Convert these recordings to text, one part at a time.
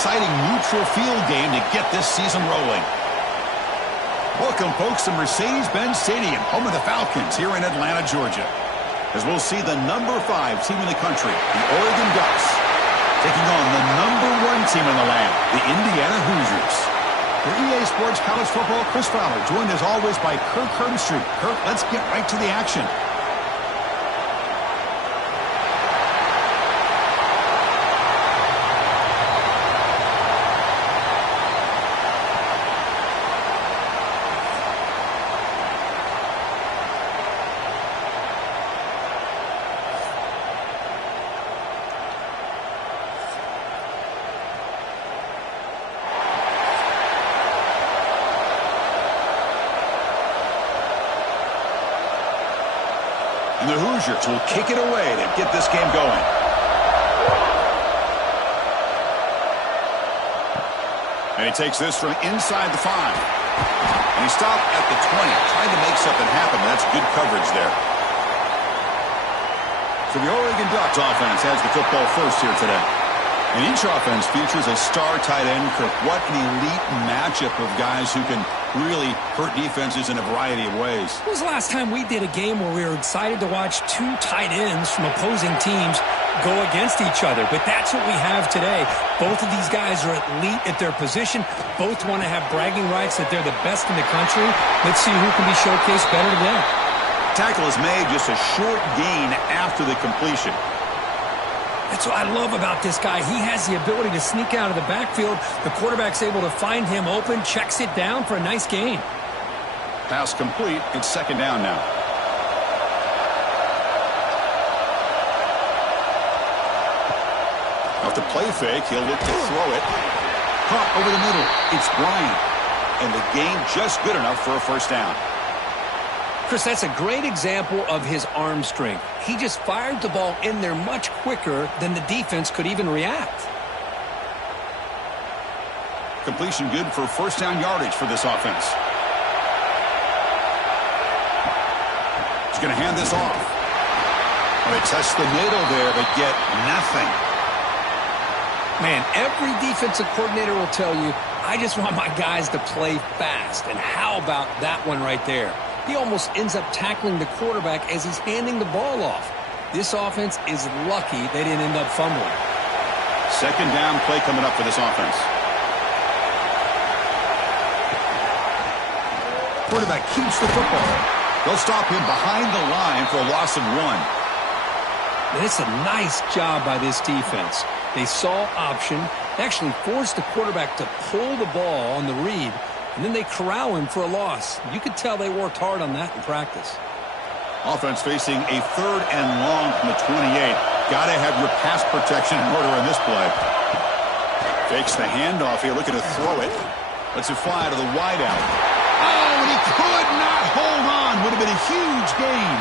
exciting neutral field game to get this season rolling. Welcome, folks, to Mercedes-Benz Stadium, home of the Falcons here in Atlanta, Georgia. As we'll see the number 5 team in the country, the Oregon Ducks, taking on the number 1 team in the land, the Indiana Hoosiers. For EA Sports College Football, Chris Fowler, joined as always by Kirk Herbstreit. Kirk, let's get right to the action. And the Hoosiers will kick it away to get this game going. And he takes this from inside the 5. And he stopped at the 20, trying to make something happen. That's good coverage there. So the Oregon Ducks offense has the football first here today. And each offense features a star tight end. Kirk, what an elite matchup of guys who can really hurt defenses in a variety of ways. When was the last time we did a game where we were excited to watch 2 tight ends from opposing teams go against each other? But that's what we have today. Both of these guys are elite at their position. Both want to have bragging rights that they're the best in the country. Let's see who can be showcased better today. Tackle is made just a short gain after the completion. That's what I love about this guy. He has the ability to sneak out of the backfield. The quarterback's able to find him open, checks it down for a nice gain. Pass complete. It's second down now. Off the play fake, he'll look to throw it. Caught over the middle. It's Bryant. And the gain just good enough for a first down. Chris, that's a great example of his arm strength. He just fired the ball in there much quicker than the defense could even react. Completion good for first down yardage for this offense. He's going to hand this off. Oh, they test the middle there, but get nothing. Man, every defensive coordinator will tell you, I just want my guys to play fast. And how about that one right there? He almost ends up tackling the quarterback as he's handing the ball off. This offense is lucky they didn't end up fumbling. Second down play coming up for this offense. Quarterback keeps the football. They'll stop him behind the line for a loss of 1. And it's a nice job by this defense. They saw option, they actually forced the quarterback to pull the ball on the read, and then they corral him for a loss. You could tell they worked hard on that in practice. Offense facing a 3rd and long from the 28. Got to have your pass protection in order on this play. Fakes the handoff here, looking to throw it. Lets it fly to the wideout. Oh, and he could not hold on. Would have been a huge gain.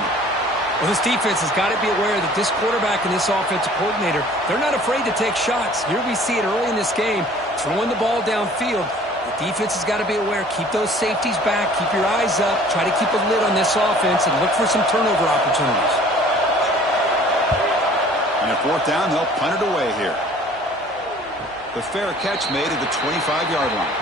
Well, this defense has got to be aware that this quarterback and this offensive coordinator, they're not afraid to take shots. Here we see it early in this game, throwing the ball downfield. The defense has got to be aware. Keep those safeties back. Keep your eyes up. Try to keep a lid on this offense and look for some turnover opportunities. And at 4th down, they'll punt it away here. The fair catch made at the 25-yard line.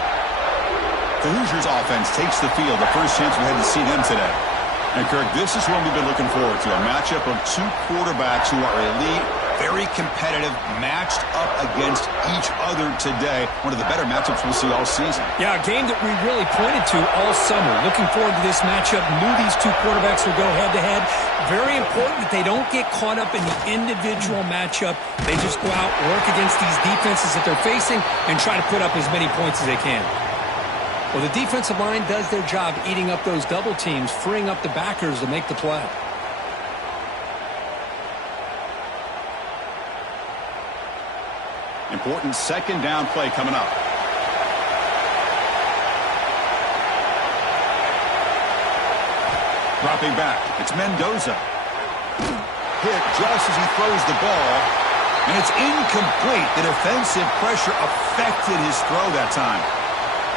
The Hoosiers offense takes the field. The first chance we had to see them today. And, Kirk, this is what we've been looking forward to, a matchup of 2 quarterbacks who are elite, very competitive, matched up against each other today. One of the better matchups we'll see all season. Yeah, a game that we really pointed to all summer. Looking forward to this matchup. Knew these 2 quarterbacks would go head-to-head. Very important that they don't get caught up in the individual matchup. They just go out, work against these defenses that they're facing, and try to put up as many points as they can. Well, the defensive line does their job eating up those double teams, freeing up the backers to make the play. Important second down play coming up. Dropping back. It's Mendoza. Hit just as he throws the ball. And it's incomplete. The defensive pressure affected his throw that time.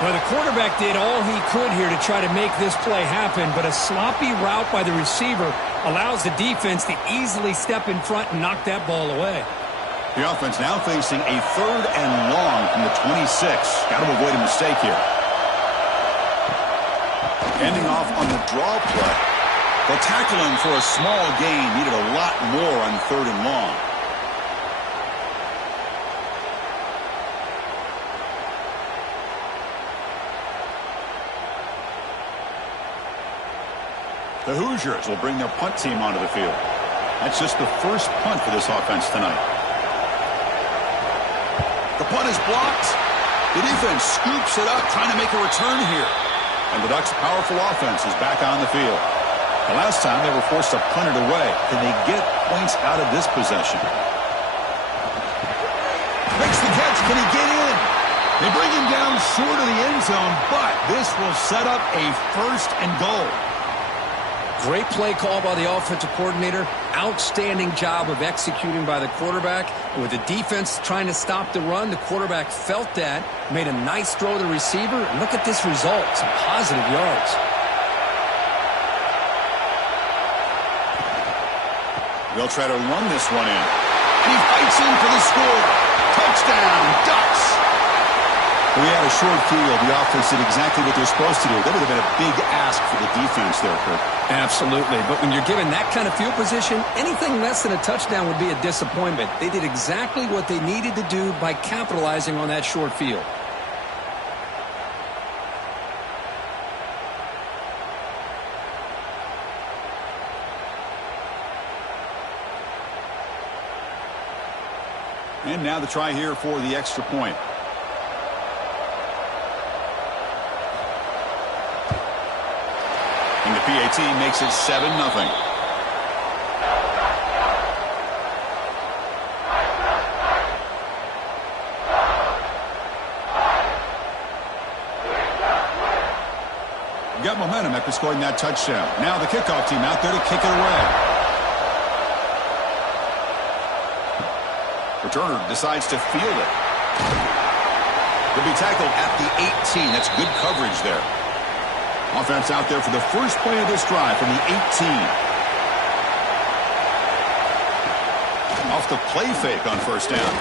Well, the quarterback did all he could here to try to make this play happen, but a sloppy route by the receiver allows the defense to easily step in front and knock that ball away. The offense now facing a 3rd and long from the 26. Got to avoid a mistake here. Ending off on the draw play. They'll tackle him for a small gain. Needed a lot more on 3rd and long. The Hoosiers will bring their punt team onto the field. That's just the first punt for this offense tonight. The punt is blocked. The defense scoops it up, trying to make a return here. And the Ducks' powerful offense is back on the field. The last time they were forced to punt it away. Can they get points out of this possession? Makes the catch. Can he get in? They bring him down short of the end zone, but this will set up a 1st and goal. Great play call by the offensive coordinator. Outstanding job of executing by the quarterback. And with the defense trying to stop the run, the quarterback felt that, made a nice throw to the receiver. And look at this result, some positive yards. They'll try to run this one in. And he fights in for the score. Touchdown, Ducks. We had a short field. The offense did exactly what they're supposed to do. That would have been a big ask for the defense there, Kirk. Absolutely. But when you're given that kind of field position, anything less than a touchdown would be a disappointment. They did exactly what they needed to do by capitalizing on that short field. And now the try here for the extra point. And the PAT makes it 7-0. Got momentum after scoring that touchdown. Now the kickoff team out there to kick it away. Returner decides to field it. He'll be tackled at the 18. That's good coverage there. Offense out there for the first play of this drive from the 18. Off the play fake on 1st down.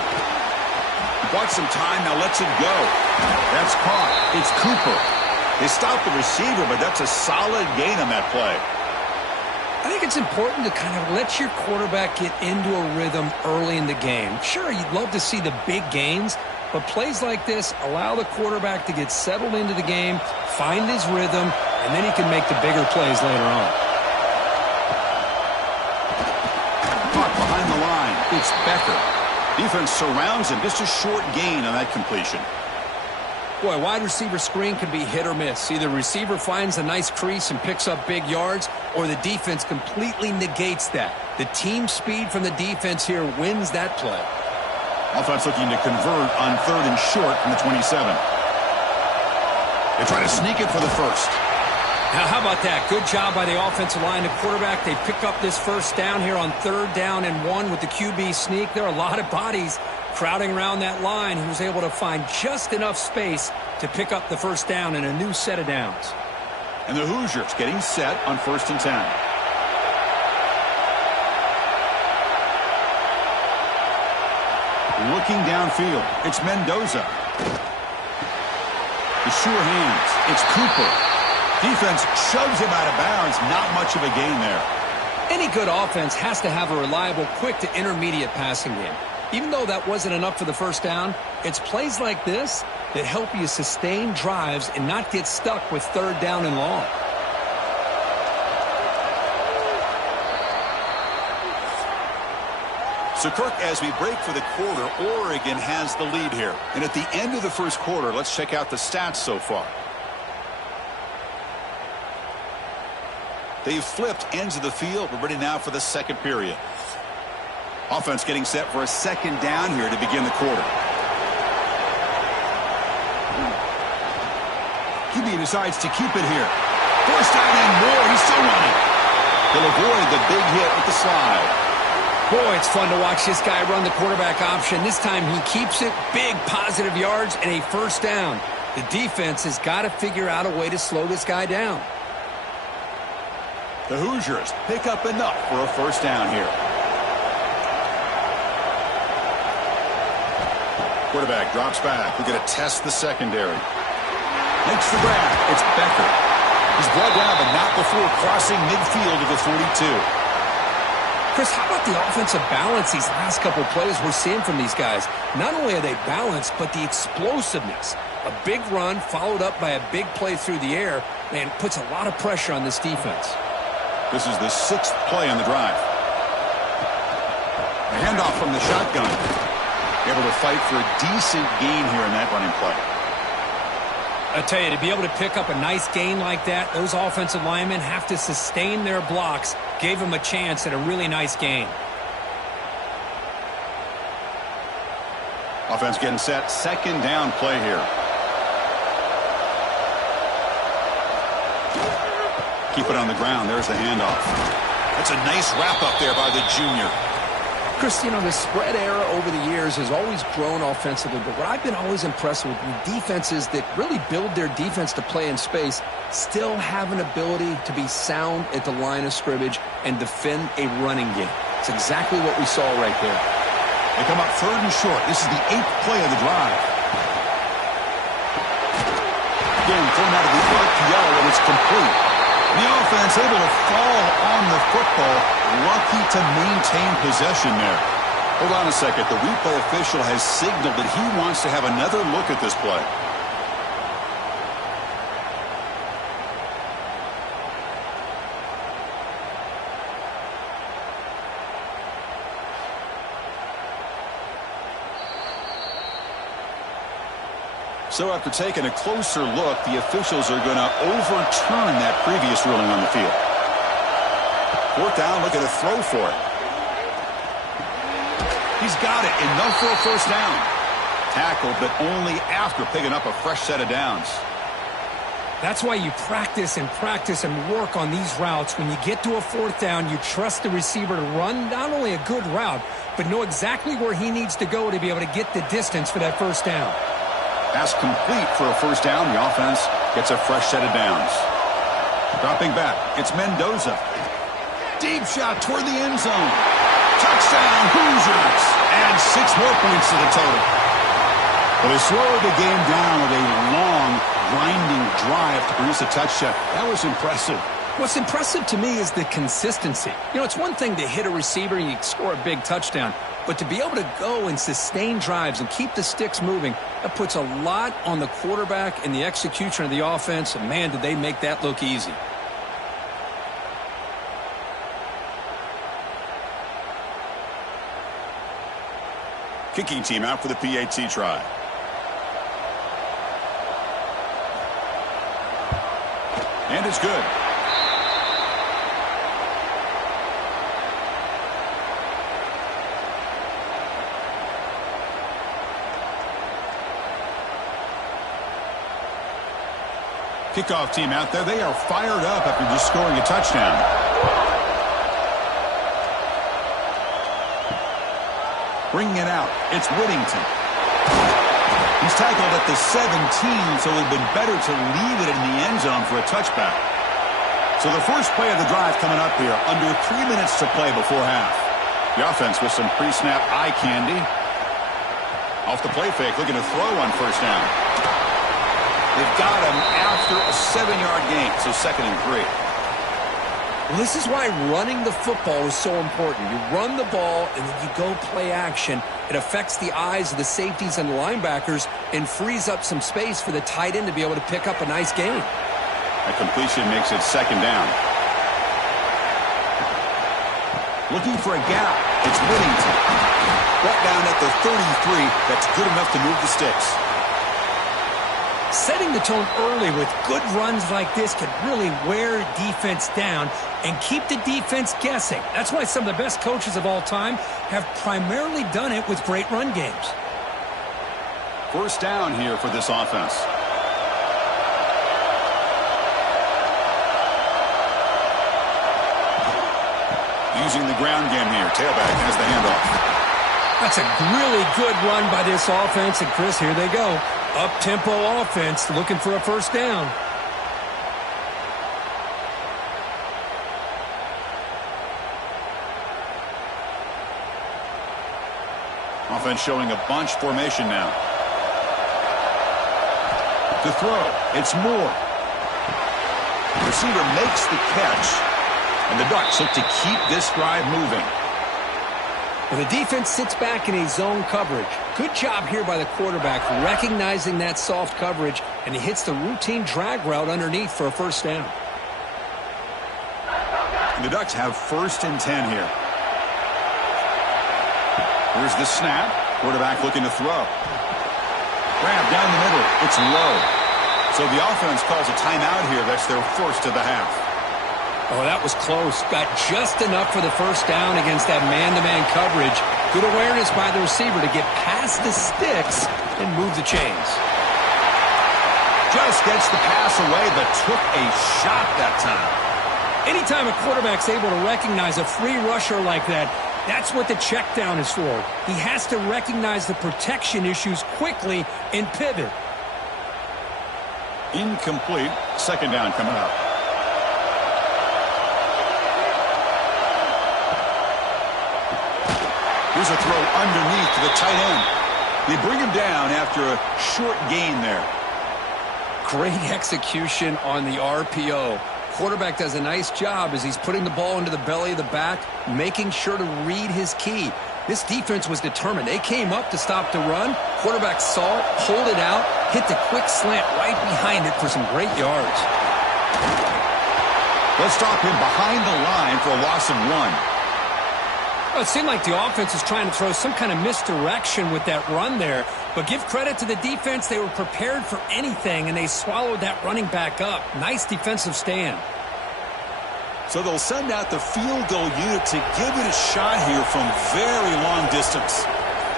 He bought some time, now lets it go. That's caught. It's Cooper. They stopped the receiver, but that's a solid gain on that play. I think it's important to kind of let your quarterback get into a rhythm early in the game. Sure, you'd love to see the big gains, but plays like this allow the quarterback to get settled into the game, find his rhythm, and then he can make the bigger plays later on. Caught behind the line. It's Becker. Defense surrounds him. Just a short gain on that completion. Boy, wide receiver screen can be hit or miss. Either receiver finds a nice crease and picks up big yards, or the defense completely negates that. The team speed from the defense here wins that play. Offense looking to convert on 3rd and short from the 27. They try to sneak it for the 1st. Now, how about that? Good job by the offensive line. The quarterback, they pick up this 1st down here on 3rd down and 1 with the QB sneak. There are a lot of bodies crowding around that line. He was able to find just enough space to pick up the 1st down in a new set of downs. And the Hoosiers getting set on 1st and 10. Looking downfield, it's Mendoza. The sure hands, it's Cooper. Defense shoves him out of bounds. Not much of a gain there. Any good offense has to have a reliable, quick to intermediate passing game. Even though that wasn't enough for the 1st down, it's plays like this that help you sustain drives and not get stuck with 3rd down and long. So, Kirk, as we break for the quarter, Oregon has the lead here. And at the end of the 1st quarter, let's check out the stats so far. They've flipped ends of the field. We're ready now for the 2nd period. Offense getting set for a 2nd down here to begin the quarter. QB decides to keep it here. 1st down and more. He's still running. He'll avoid the big hit with the slide. Boy, it's fun to watch this guy run the quarterback option. This time he keeps it. Big positive yards and a 1st down. The defense has got to figure out a way to slow this guy down. The Hoosiers pick up enough for a 1st down here. Quarterback drops back. We're going to test the secondary. Makes the grab. It's Becker. He's brought down, but not before crossing midfield of the 42. Chris, how about the offensive balance these last couple of plays we're seeing from these guys? Not only are they balanced, but the explosiveness. A big run followed up by a big play through the air, man, puts a lot of pressure on this defense. This is the 6th play on the drive. A handoff from the shotgun. Able to fight for a decent gain here in that running play. I tell you, to be able to pick up a nice gain like that, those offensive linemen have to sustain their blocks. Gave them a chance at a really nice gain. Offense getting set. 2nd down play here. Keep it on the ground. There's the handoff. That's a nice wrap up there by the junior. Chris, you know, the spread era over the years has always grown offensively, but what I've been always impressed with defenses that really build their defense to play in space still have an ability to be sound at the line of scrimmage and defend a running game. It's exactly what we saw right there. They come up 3rd and short. This is the 8th play of the drive. Again, thrown out of the RPO, and it's complete. The offense able to fall on the football, lucky to maintain possession there. Hold on a second. The replay official has signaled that he wants to have another look at this play. So after taking a closer look, the officials are going to overturn that previous ruling on the field. 4th down, look at a throw for it. He's got it, enough for a 1st down. Tackled, but only after picking up a fresh set of downs. That's why you practice and work on these routes. When you get to a 4th down, you trust the receiver to run not only a good route, but know exactly where he needs to go to be able to get the distance for that 1st down. Pass complete for a 1st down. The offense gets a fresh set of downs. Dropping back, it's Mendoza. Deep shot toward the end zone. Touchdown, Hoosiers. And 6 more points to the total. Well, they slowed the game down with a long, grinding drive to produce a touchdown. That was impressive. What's impressive to me is the consistency. You know, it's one thing to hit a receiver and you score a big touchdown, but to be able to go and sustain drives and keep the sticks moving, that puts a lot on the quarterback and the execution of the offense, and man, did they make that look easy. Kicking team out for the PAT try. And it's good. Kickoff team out there. They are fired up after just scoring a touchdown. Bringing it out. It's Whittington. He's tackled at the 17, so it would have been better to leave it in the end zone for a touchback. So the first play of the drive coming up here, under 3 minutes to play before half. The offense with some pre-snap eye candy. Off the play fake, looking to throw on 1st down. They've got him after a 7-yard gain, so 2nd and 3. Well, this is why running the football is so important. You run the ball, and then you go play action. It affects the eyes of the safeties and the linebackers and frees up some space for the tight end to be able to pick up a nice gain. A completion makes it 2nd down. Looking for a gap. It's Whittington. Brought down at the 33. That's good enough to move the sticks. Setting the tone early with good runs like this can really wear defense down and keep the defense guessing. That's why some of the best coaches of all time have primarily done it with great run games. 1st down here for this offense. Using the ground game here. Tailback has the handoff. That's a really good run by this offense. And, Chris, here they go. Up-tempo offense looking for a 1st down. offense showing a bunch formation now. To throw, it's Moore. The receiver makes the catch, and the Ducks look to keep this drive moving. Well, the defense sits back in a zone coverage. Good job here by the quarterback recognizing that soft coverage, and he hits the routine drag route underneath for a first down. And the Ducks have 1st and 10 here. Here's the snap. Quarterback looking to throw. Grab down the middle. It's low. So the offense calls a timeout here. That's their first of the half. Oh, that was close. Got just enough for the first down against that man-to-man coverage. Good awareness by the receiver to get past the sticks and move the chains. Just gets the pass away, but took a shot that time. Anytime a quarterback's able to recognize a free rusher like that, that's what the check down is for. He has to recognize the protection issues quickly and pivot. Incomplete. Second down coming up. Here's a throw underneath to the tight end. They bring him down after a short gain there. Great execution on the RPO. Quarterback does a nice job as he's putting the ball into the belly of the back, making sure to read his key. This defense was determined. They came up to stop the run. Quarterback saw it, pulled it out, hit the quick slant right behind it for some great yards. Let's stop him behind the line for a loss of 1. Well, it seemed like the offense was trying to throw some kind of misdirection with that run there. But give credit to the defense. They were prepared for anything, and they swallowed that running back up. Nice defensive stand. So they'll send out the field goal unit to give it a shot here from very long distance.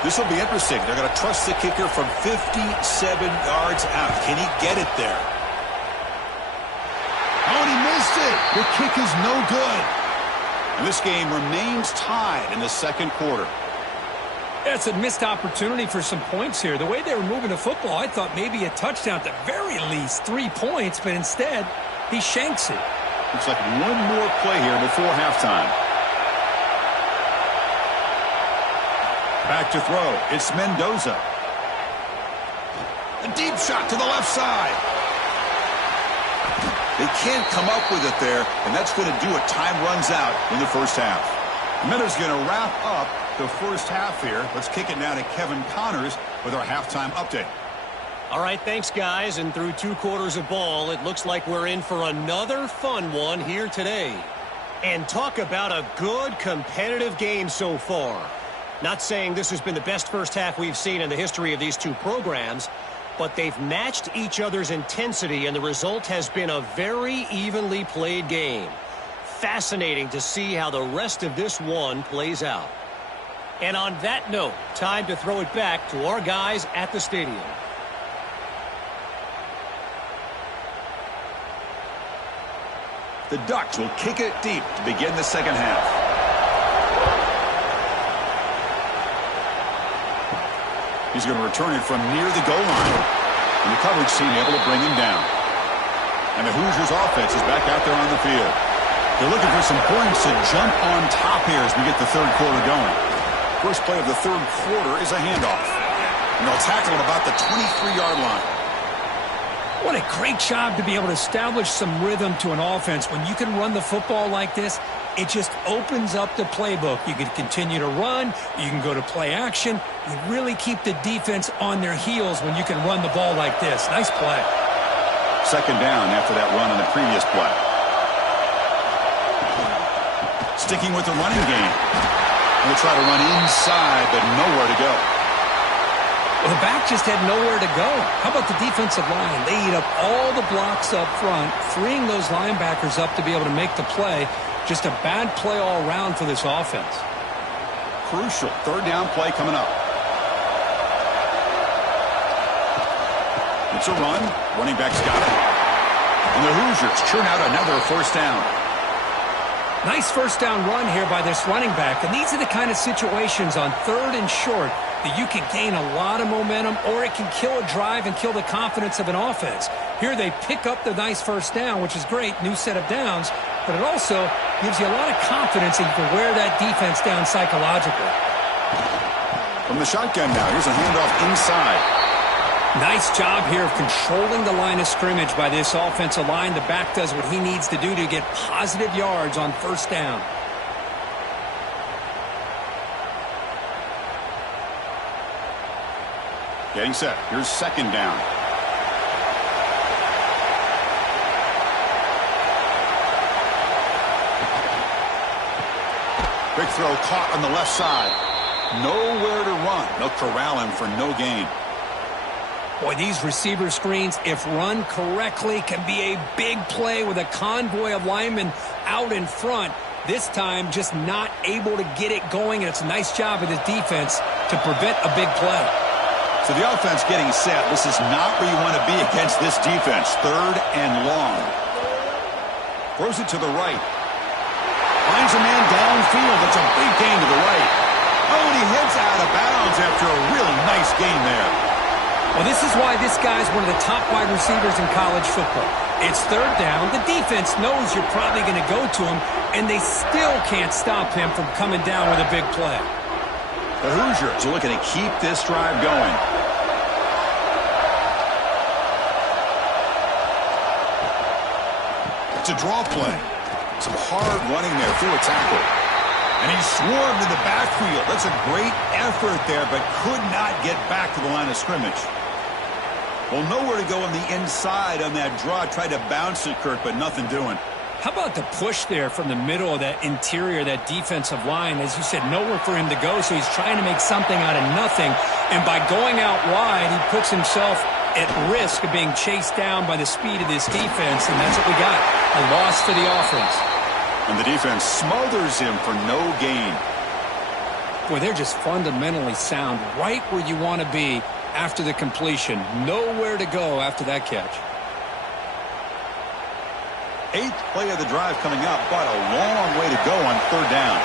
This will be interesting. They're going to trust the kicker from 57 yards out. Can he get it there? Oh, and he missed it. The kick is no good. And this game remains tied in the second quarter. That's a missed opportunity for some points here. The way they were moving the football, I thought maybe a touchdown at the very least, 3 points, but instead, he shanks it. Looks like one more play here before halftime. Back to throw. It's Mendoza. A deep shot to the left side. They can't come up with it there, and that's going to do it. Time runs out in the first half. Minuta's going to wrap up the first half here. Let's kick it now to Kevin Connors with our halftime update. All right, thanks, guys. And through 2 quarters of ball, it looks like we're in for another fun one here today. And talk about a good competitive game so far. Not saying this has been the best first half we've seen in the history of these 2 programs, but they've matched each other's intensity, and the result has been a very evenly played game. Fascinating to see how the rest of this one plays out. And on that note, time to throw it back to our guys at the stadium. The Ducks will kick it deep to begin the second half. He's going to return it from near the goal line. And the coverage team able to bring him down. And the Hoosiers offense is back out there on the field. They're looking for some points to jump on top here as we get the third quarter going. First play of the third quarter is a handoff. And they'll tackle it about the 23-yard line. What a great job to be able to establish some rhythm to an offense. When you can run the football like this, it just opens up the playbook. You can continue to run. You can go to play action. You really keep the defense on their heels when you can run the ball like this. Nice play. Second down after that run on the previous play. Sticking with the running game. They'll try to run inside, but nowhere to go. Well, the back just had nowhere to go. How about the defensive line? They eat up all the blocks up front, freeing those linebackers up to be able to make the play. Just a bad play all around for this offense. Crucial third down play coming up. It's a run. Running back's got it. And the Hoosiers churn out another first down. Nice first down run here by this running back. And these are the kind of situations on third and short that you can gain a lot of momentum, or it can kill a drive and kill the confidence of an offense. Here they pick up the nice first down, which is great, new set of downs, but it also gives you a lot of confidence that you can wear that defense down psychologically. From the shotgun now, here's a handoff inside. Nice job here of controlling the line of scrimmage by this offensive line. The back does what he needs to do to get positive yards on first down. Getting set. Here's second down. Big throw caught on the left side. Nowhere to run. They'll corral him for no gain. Boy, these receiver screens, if run correctly, can be a big play with a convoy of linemen out in front. This time, just not able to get it going, and it's a nice job of the defense to prevent a big play. So the offense getting set. This is not where you want to be against this defense. Third and long. Throws it to the right. Finds a man downfield. That's a big gain to the right. Oh, and he heads out of bounds after a really nice gain there. Well, this is why this guy's one of the top wide receivers in college football. It's third down. The defense knows you're probably going to go to him, and they still can't stop him from coming down with a big play. The Hoosiers are looking to keep this drive going. It's a draw play. Some hard running there through a tackle. And he swarmed in the backfield. That's a great effort there, but could not get back to the line of scrimmage. Well, nowhere to go on the inside on that draw. Tried to bounce it, Kurt, but nothing doing. How about the push there from the middle of that interior, that defensive line? As you said, nowhere for him to go, so he's trying to make something out of nothing. And by going out wide, he puts himself at risk of being chased down by the speed of this defense, and that's what we got, a loss for the offense. And the defense smothers him for no gain. Boy, they're just fundamentally sound, right where you want to be after the completion. Nowhere to go after that catch. 8th play of the drive coming up, but a long way to go on third down.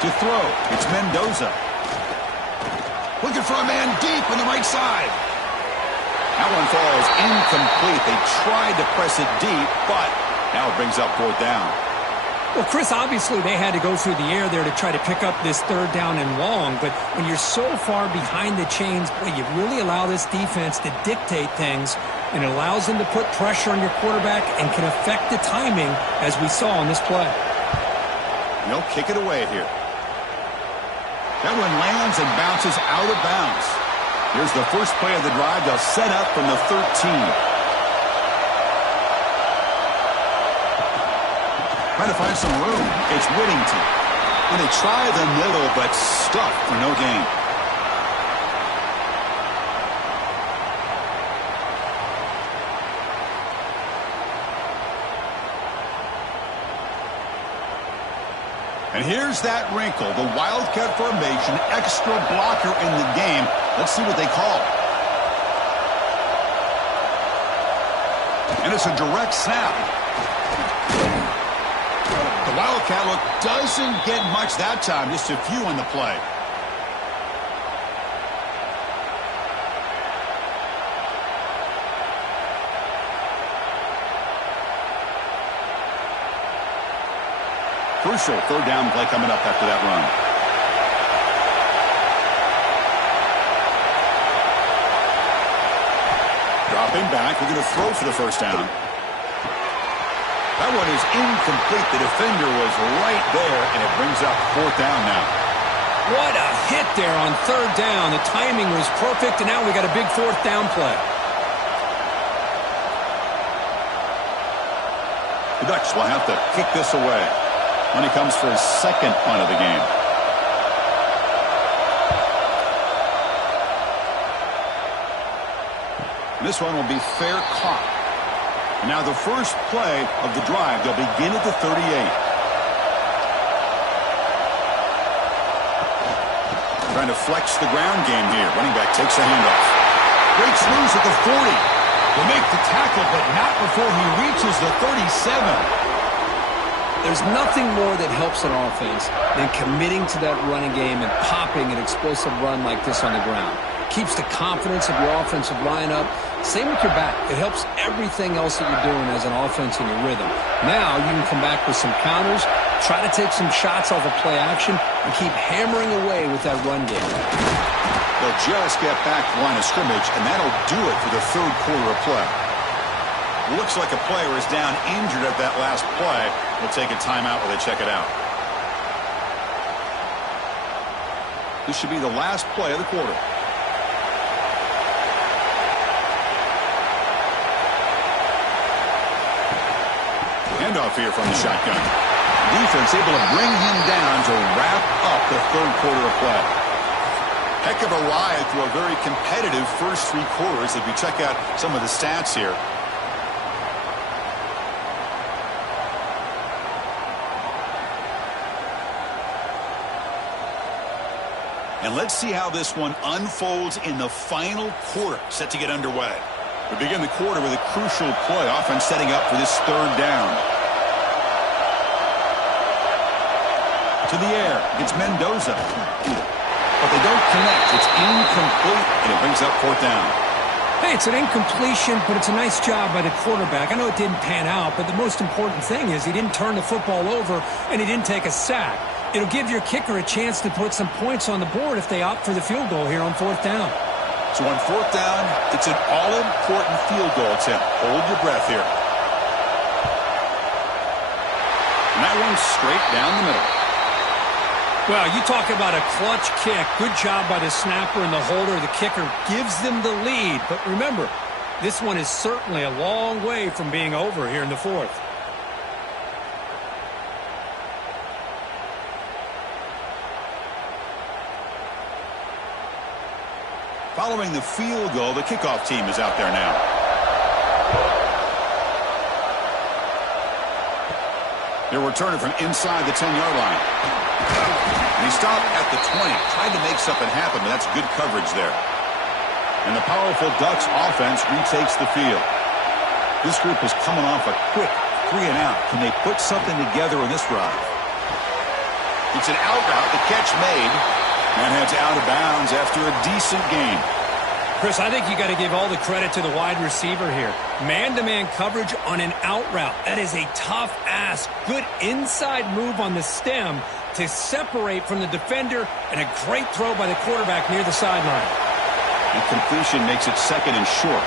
To throw, it's Mendoza. Looking for a man deep on the right side. That one falls incomplete. They tried to press it deep, but now it brings up fourth down. Well, Chris, obviously they had to go through the air there to try to pick up this third down and long, but when you're so far behind the chains, boy, you really allow this defense to dictate things, and it allows them to put pressure on your quarterback and can affect the timing, as we saw on this play. And they'll kick it away here. That one lands and bounces out of bounds. Here's the first play of the drive. They'll set up from the 13. Trying to find some room. It's Whittington. And they try the middle, but stuffed for no gain. And here's that wrinkle, the Wildcat formation, extra blocker in the game. Let's see what they call. And it's a direct snap. The Wildcat look doesn't get much that time, just a few on the play. Crucial third down play coming up after that run. Dropping back, we're going to throw for the first down. That one is incomplete. The defender was right there, and it brings up fourth down now. What a hit there on third down. The timing was perfect, and now we got a big fourth down play. The Ducks will have to kick this away when he comes for his second punt of the game. This one will be fair caught. And now the first play of the drive, they'll begin at the 38. Trying to flex the ground game here. Running back takes a handoff. Breaks loose at the 40. Will make the tackle, but not before he reaches the 37. There's nothing more that helps an offense than committing to that running game and popping an explosive run like this on the ground. Keeps the confidence of your offensive lineup. Same with your back. It helps everything else that you're doing as an offense in your rhythm. Now you can come back with some counters Try to take some shots off of play action and keep hammering away with that run game. They'll just get back to the line of scrimmage, and that'll do it for the third quarter of play. Looks like a player is down injured at that last play. We'll take a timeout while they check it out. This should be the last play of the quarter. Handoff here from the shotgun. Defense able to bring him down to wrap up the third quarter of play. Heck of a ride through a very competitive first three quarters if you check out some of the stats here. And let's see how this one unfolds in the final quarter, set to get underway. We begin the quarter with a crucial play, offense setting up for this third down. To the air, it's Mendoza. But they don't connect. It's incomplete, and it brings up fourth down. Hey, it's an incompletion, but it's a nice job by the quarterback. I know it didn't pan out, but the most important thing is he didn't turn the football over, and he didn't take a sack. It'll give your kicker a chance to put some points on the board if they opt for the field goal here on fourth down. So on fourth down, it's an all-important field goal attempt. Hold your breath here. And that one's straight down the middle. Well, you talk about a clutch kick. Good job by the snapper and the holder. The kicker gives them the lead. But remember, this one is certainly a long way from being over here in the fourth. Following the field goal, the kickoff team is out there now. They're returning from inside the 10-yard line. And he stopped at the 20, tried to make something happen, but that's good coverage there. And the powerful Ducks offense retakes the field. This group is coming off a quick 3-and-out. Can they put something together in this drive? It's an out route, the catch made. And heads out of bounds after a decent game. Chris, I think you got to give all the credit to the wide receiver here. Man-to-man coverage on an out route. That is a tough ask. Good inside move on the stem to separate from the defender, and a great throw by the quarterback near the sideline. And completion makes it second and short.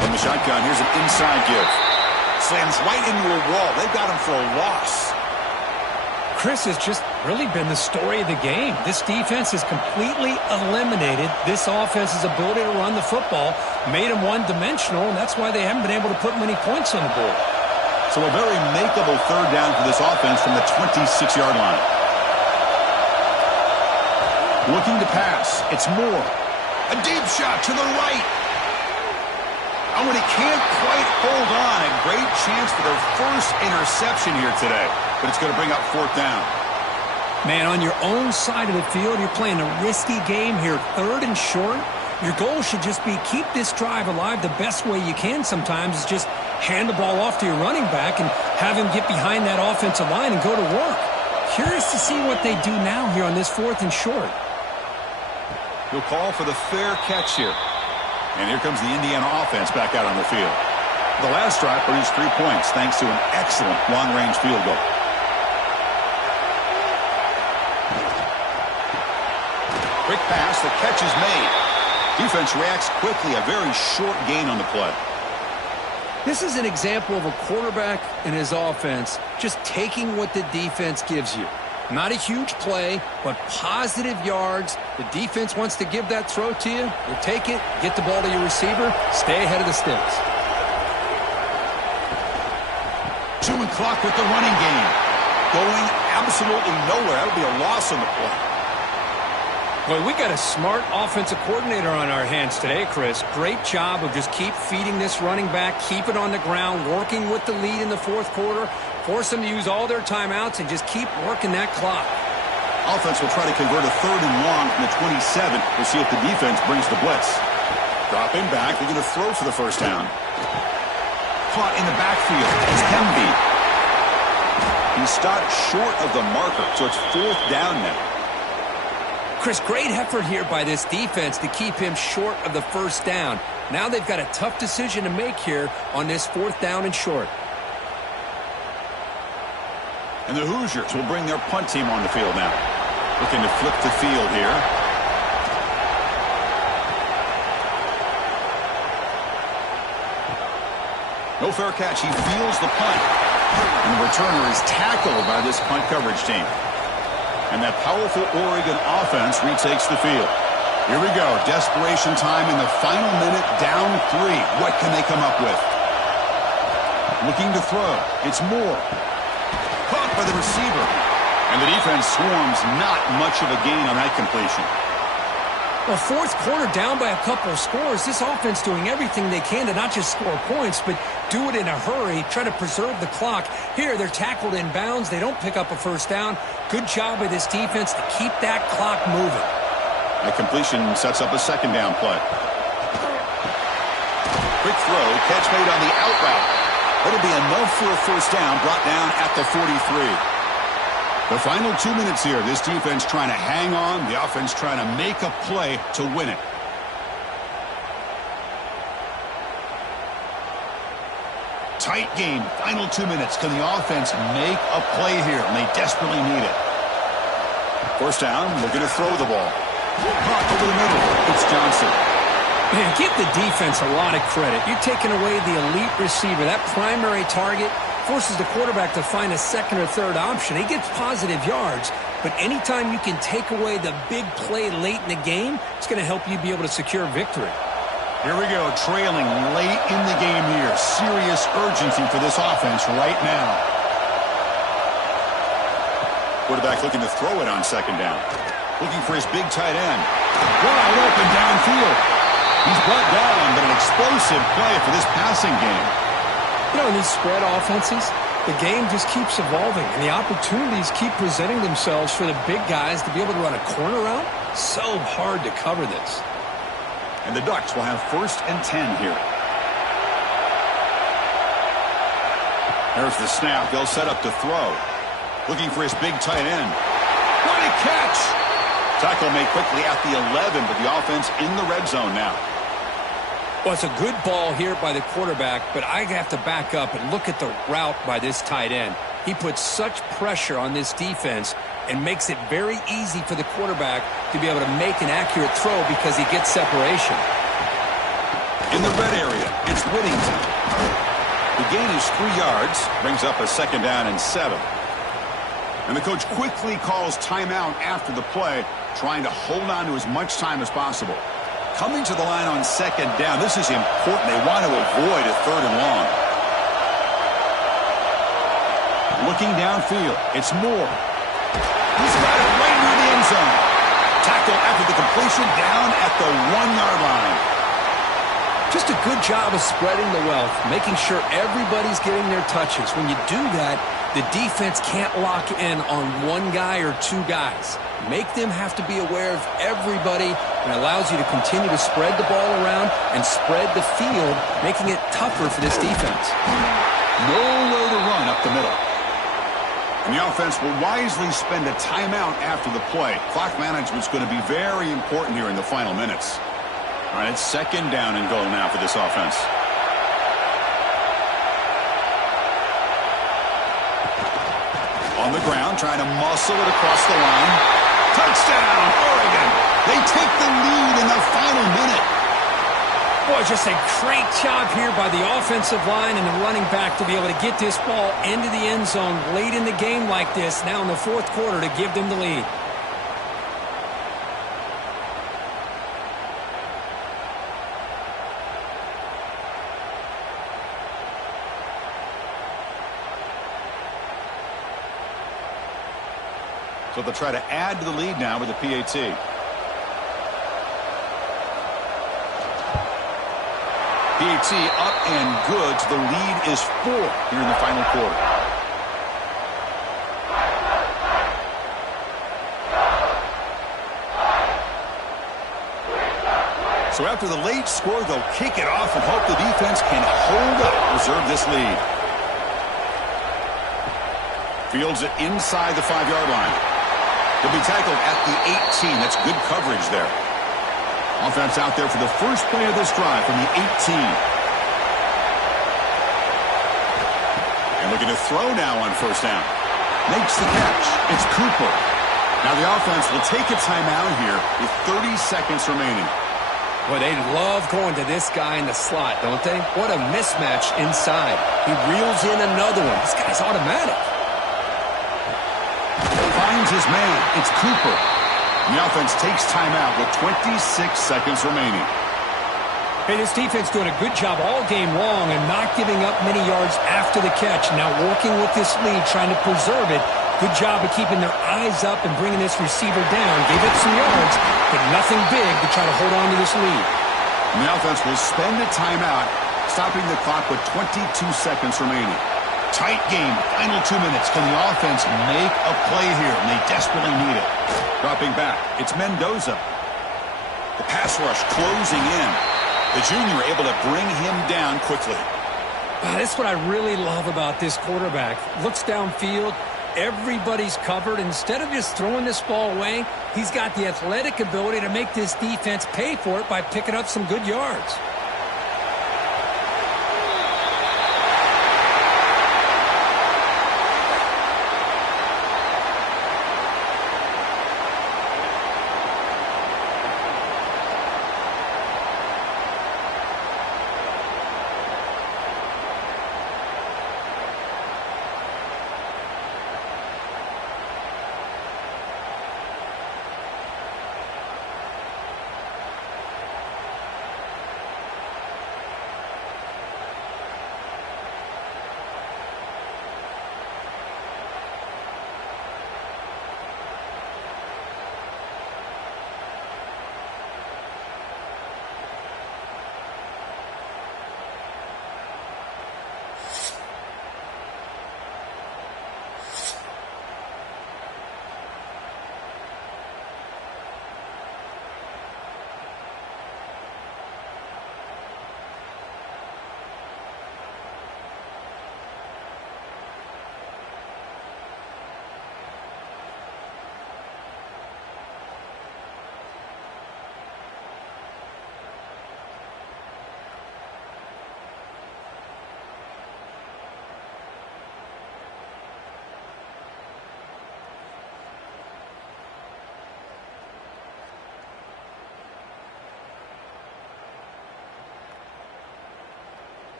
From the shotgun, here's an inside give. Slams right into a wall. They've got him for a loss. Chris has just really been the story of the game. This defense has completely eliminated this offense's ability to run the football, made them one-dimensional, and that's why they haven't been able to put many points on the board. So a very makeable third down for this offense from the 26-yard line. Looking to pass. It's Moore. A deep shot to the right. Oh, and he can't quite hold on. A great chance for their first interception here today. But it's going to bring up fourth down. Man, on your own side of the field, you're playing a risky game here. Third and short. Your goal should just be keep this drive alive the best way you can sometimes is just hand the ball off to your running back and have him get behind that offensive line and go to work. Curious to see what they do now here on this fourth and short. He'll call for the fair catch here. And here comes the Indiana offense back out on the field. The last drive produced 3 points thanks to an excellent long-range field goal. Quick pass, the catch is made. Defense reacts quickly, a very short gain on the play. This is an example of a quarterback and his offense just taking what the defense gives you. Not a huge play, but positive yards. The defense wants to give that throw to you. You'll take it, get the ball to your receiver, stay ahead of the sticks. Chewing clock with the running game. Going absolutely nowhere. That'll be a loss on the play. Boy, we got a smart offensive coordinator on our hands today, Chris. Great job of just keep feeding this running back, keep it on the ground, working with the lead in the fourth quarter, force them to use all their timeouts, and just keep working that clock. Offense will try to convert a third and long from the 27. We'll see if the defense brings the blitz. Dropping back, they're going to throw for the first down. Caught in the backfield. It's Hemby. He stopped short of the marker, so it's fourth down now. Chris, great effort here by this defense to keep him short of the first down. Now they've got a tough decision to make here on this fourth down and short. And the Hoosiers will bring their punt team on the field now. Looking to flip the field here. No fair catch. He fields the punt. And the returner is tackled by this punt coverage team. And that powerful Oregon offense retakes the field. Here we go. Desperation time in the final minute. Down 3. What can they come up with? Looking to throw. It's Moore. Caught by the receiver. And the defense swarms. Not much of a gain on that completion. Well, fourth quarter down by a couple of scores. This offense doing everything they can to not just score points, but do it in a hurry, try to preserve the clock. Here, they're tackled in bounds. They don't pick up a first down. Good job by this defense to keep that clock moving. That completion sets up a second down play. Quick throw, catch made on the out route. That'll be enough for a first down, brought down at the 43. The final 2 minutes here. This defense trying to hang on. The offense trying to make a play to win it. Tight game. Final 2 minutes. Can the offense make a play here? And they desperately need it. First down. Looking to throw the ball. Caught over the middle. It's Johnson. Man, give the defense a lot of credit. You're taking away the elite receiver. That primary target forces the quarterback to find a second or third option. He gets positive yards, but anytime you can take away the big play late in the game, it's going to help you be able to secure victory. Here we go, trailing late in the game here. Serious urgency for this offense right now. Quarterback looking to throw it on second down. Looking for his big tight end. Wide open downfield. He's brought down, but an explosive play for this passing game. You know, in these spread offenses, the game just keeps evolving, and the opportunities keep presenting themselves for the big guys to be able to run a corner route. So hard to cover this. And the Ducks will have 1st and 10 here. There's the snap. They'll set up to throw. Looking for his big tight end. What a catch! Tackle made quickly at the 11, but the offense in the red zone now. Well, it's a good ball here by the quarterback, but I have to back up and look at the route by this tight end. He puts such pressure on this defense and makes it very easy for the quarterback to be able to make an accurate throw because he gets separation. In the red area, it's Whittington. The gain is 3 yards, brings up a second down and 7. And the coach quickly calls timeout after the play, trying to hold on to as much time as possible. Coming to the line on second down, this is important. They want to avoid a 3rd and long. Looking downfield, it's Moore. He's got it right near the end zone. Tackle after the completion, down at the 1-yard line. Just a good job of spreading the wealth, making sure everybody's getting their touches. When you do that, the defense can't lock in on one guy or 2 guys. Make them have to be aware of everybody, and allows you to continue to spread the ball around and spread the field, making it tougher for this defense. Nowhere to run up the middle. And the offense will wisely spend a timeout after the play. Clock management's going to be very important here in the final minutes. All right, it's second down and goal now for this offense. On the ground, trying to muscle it across the line. Touchdown, Oregon! They take the lead in the final minute. Boy, just a great job here by the offensive line and the running back to be able to get this ball into the end zone late in the game like this, now in the 4th quarter, to give them the lead. So they'll try to add to the lead now with the PAT. PAT up and good. So the lead is 4 here in the final quarter. So after the late score, they'll kick it off and hope the defense can hold up, preserve this lead. Fields it inside the 5-yard line. He'll be tackled at the 18. That's good coverage there. Offense out there for the first play of this drive from the 18. And looking to throw now on first down. Makes the catch. It's Cooper. Now the offense will take a timeout here with 30 seconds remaining. Well, they love going to this guy in the slot, don't they? What a mismatch inside. He reels in another one. This guy's automatic. Finds his man. It's Cooper. The offense takes timeout with 26 seconds remaining. Hey, this defense doing a good job all game long and not giving up many yards after the catch. Now working with this lead, trying to preserve it. Good job of keeping their eyes up and bringing this receiver down. Gave up some yards, but nothing big to try to hold on to this lead. And the offense will spend a timeout, stopping the clock with 22 seconds remaining. Tight game, final 2 minutes. Can the offense make a play here? And they desperately need it. Dropping back, it's Mendoza. The pass rush closing in. The junior able to bring him down quickly. That's what I really love about this quarterback. Looks downfield. Everybody's covered. Instead of just throwing this ball away, he's got the athletic ability to make this defense pay for it by picking up some good yards.